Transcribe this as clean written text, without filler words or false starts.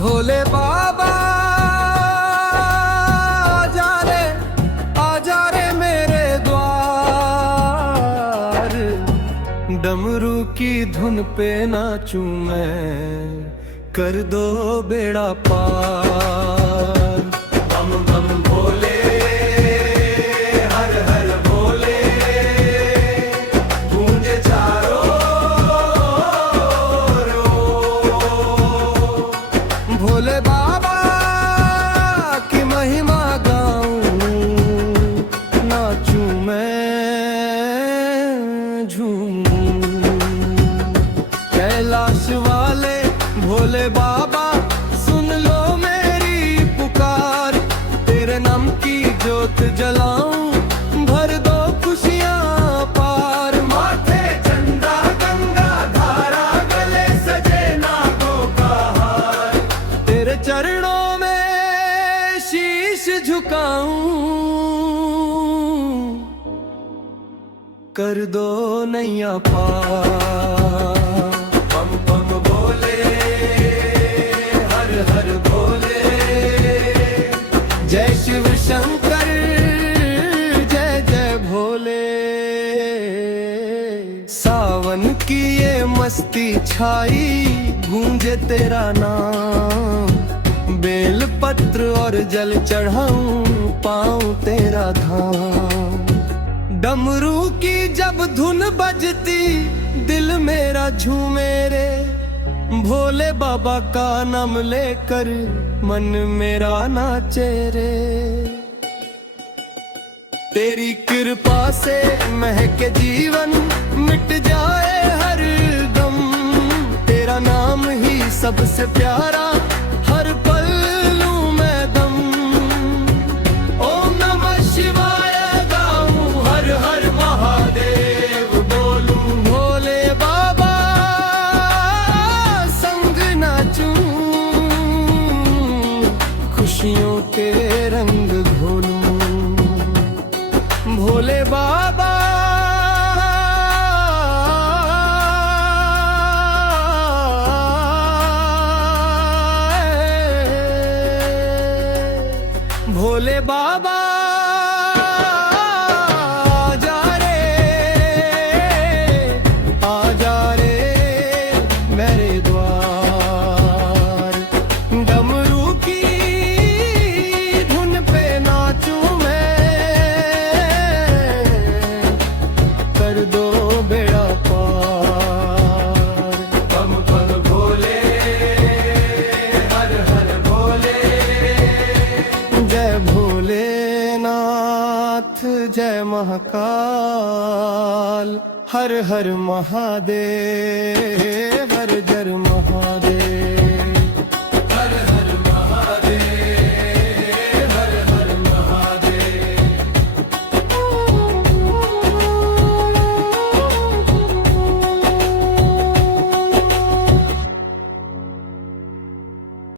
भोले बाबा आजा रे मेरे द्वार। डमरू की धुन पे नाचूं मैं, कर दो बेड़ा पार। बम बम भोले हर हर भोले, गूंजे चारों ओर। भोले बाबा की महिमा गाऊं, नाचूं मैं झूमूं। कैलाश वाले भोले बाबा सुन लो मेरी पुकार। तेरे नाम की जोत जलाऊं, भर दो खुशियां पार। माथे चंदा गंगा धारा, गले सजे नागों का हार। तेरे चरणों में शीश झुकाऊं, कर दो नैया पार। बम बम भोले हर हर भोले, जय शिव शंकर जय जय भोले। सावन की ये मस्ती छाई, गूंजे तेरा नाम। बेल पत्र और जल चढ़ाऊं, पाऊं तेरा धाम। डमरू की जब धुन बजती, दिल मेरा झूमे रे। भोले बाबा का नाम लेकर मन मेरा नाचे रे। तेरी कृपा से महके जीवन, मिट जाए हर गम। तेरा नाम ही सबसे प्यारा, हर पल लूं मैं दम। ओम नमः शिवाय गाऊं, हर हर महादेव बोलूं। भोले बाबा संग नाचूं, खुशियों के रंग घोलूं। भोले बाबा भोले बाबा आजा रे मेरे द्वार। डमरू की धुन पे नाचूं मैं, कर दो बेड़ा पार। बम बम भोले हर हर भोले, जय भोलेनाथ जय महाकाल। हर हर महादेव हर जय।